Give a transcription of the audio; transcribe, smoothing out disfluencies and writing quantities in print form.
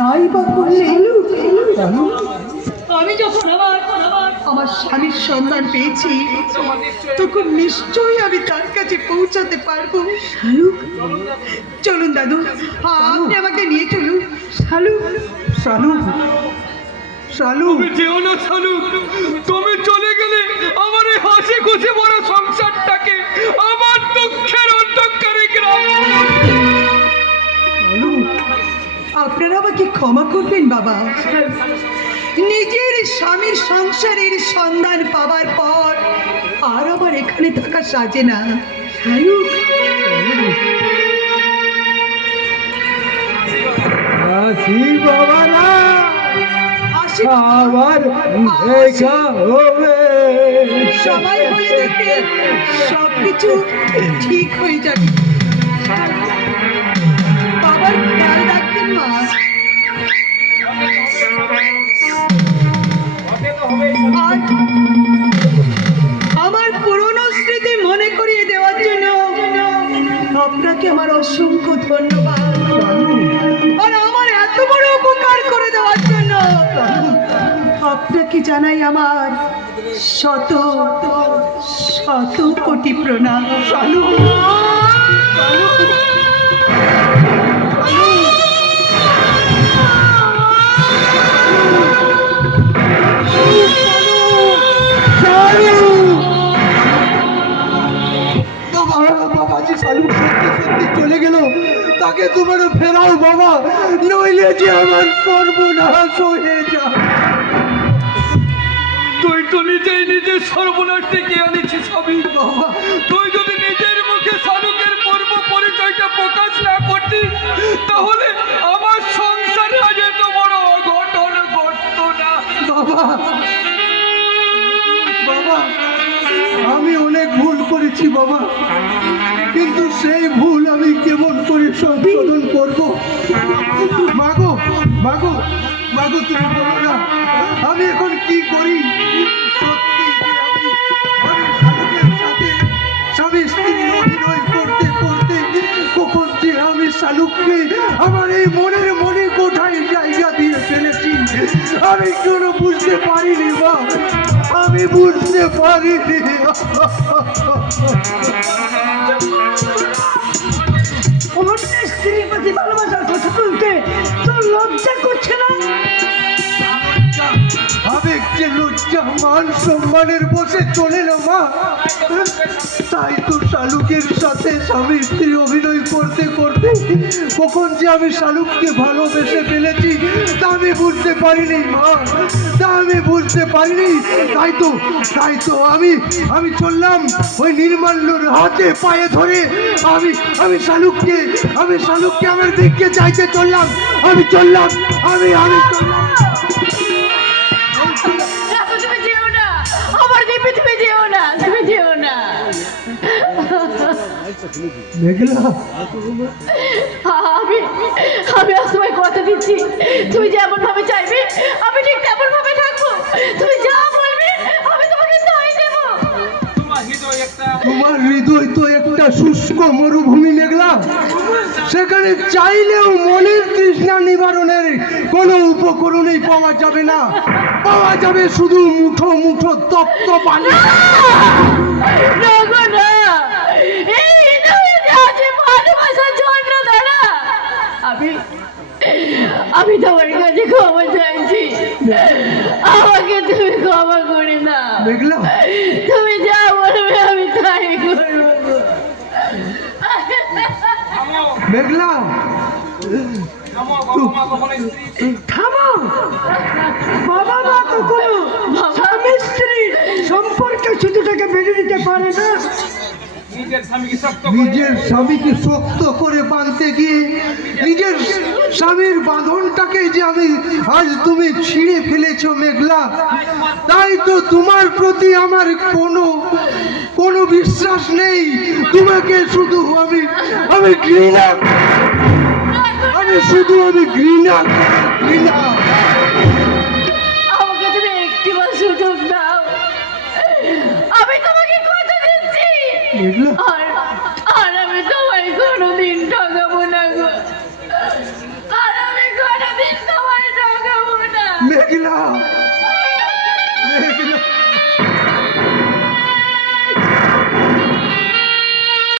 নাই বা করলে আমি যখন আমার স্বামীর সন্ধান পেয়েছি তখন নিশ্চয়ই আমি তার কাছে পৌঁছাতে পারবো। চলুন দাদু, আপনি আমাকে নিয়ে চলুন। শালু শালু শালু, যেও না শালু, তুমি চলে গেলে আমার এই হাসি খুশি বড় সংসারটাকে আমার দুঃখের অন্ধকারে গ্রাম। আপনারা আমাকে ক্ষমা করবেন বাবা। নিজের স্বামীর সংসারের সন্ধান পাওয়ার পর আর আমার এখানে থাকা সাজে না। বাবা না আবার দেখা হবে, সবাই বলে দেখবেন সবকিছু ঠিক হয়ে যাবে। বাবার খেয়াল রাখবেন মা। আর আমার পুরনো স্মৃতি মনে করিয়ে দেওয়ার জন্য আপনাকে আমার অসংখ্য ধন্যবাদ। আর আমার এত বড় উপকার করে দেওয়ার জন্য আপনাকে জানাই আমার শত শত কোটি প্রণাম। শালু বাবাজি শালু সত্যি সত্যি চলে গেল, তাকে তোমার ফেরাও বাবা, নইলে যে আমার সর্বনাশ হয়ে যায়। তুই তো নিজেই নিজের সর্বনাশ ডেকে আনিছিস সবই বাবা। তুই যদি নিজের মুখে শালুকের পূর্ব পরিচয়টা প্রকাশ না করতিস তাহলে আমার সংসারে আজ এত বড় অঘটন ঘটতো না বাবা। বাবা আমি অনেক ভুল করেছি বাবা, কিন্তু সেই ভুল আমি কেমন করে সংশোধন করবো? মাগো মাগো মাগো, তুমি বলো না আমি এখন কি করি? সত্যি যে আমি শালুকের সাথে স্বামী স্ত্রী অভিনয় করতে করতে কখন যে আমি শালুককে আমার এই মনে কোঠায় জায়গা দিয়ে ফেলেছি আমি কোনো বুঝতে পারিনি মা, আমি বুঝতে পারিনি। স্ত্রীর প্রতি ভালোবাসার কথা বলতে তোর লজ্জা করছে না? আবেগ যে লজ্জা মান সম্মানের বসে চলে না মা, তাই তো শালুকের সাথে স্বামী স্ত্রী অভিনয় করতে করতে কখন যে আমি শালুককে ভালোবেসে ফেলেছি তা আমি বুঝতে পারিনি মা, তা আমি বুঝতে পারিনি। তাই তো আমি চললাম ওই নির্মাল্যর হাতে পায়ে ধরে আমি শালুককে আমার দিককে চাইতে চললাম, আমি চললাম। মেঘলা আমি তোমায় কথা দিচ্ছি, তুই যেমন ভাবে চাইবি আমি ঠিক তেমন ভাবে থাকবো। তুই যা বলবি আমি তোমাকে তাই দেব। তোমার হৃদয় তো একটা শুষ্ক মরুভূমি মেঘলা, সেখানে চাইলেও মনের তৃষ্ণা নিবারণের কোনো উপকরণই পাওয়া যাবে না, পাওয়া যাবে শুধু মুঠো মুঠো তপ্ত পানি। আমি তোমার কাছে ক্ষমা চাইছি, আমাকে তুমি ক্ষমা করে না। তুমি যা বলবে আমি তাই করবো। মেঘলা থামো বাবা, মা কখনো স্বামী স্ত্রী সম্পর্কে শুধুটাকে মেনে নিতে পারে না। নিজের স্বামীকে শক্ত করে বাঁধতে গিয়ে নিজের স্বামীর বাঁধনটাকে যে আজ তুমি ছিঁড়ে ফেলেছ মেঘলা, তাই তো তোমার প্রতি আমার কোনো বিশ্বাস নেই। তোমাকে শুধু আমি ঘৃণা, আমি ঘৃণা। আমাকে তুমি একটিবার সুযোগ দাও, আমি তোমাকে কথা দিচ্ছি। আর আমি তোমায় কোনোদিন ঠকাবো না গো, আর আমি কোনোদিন না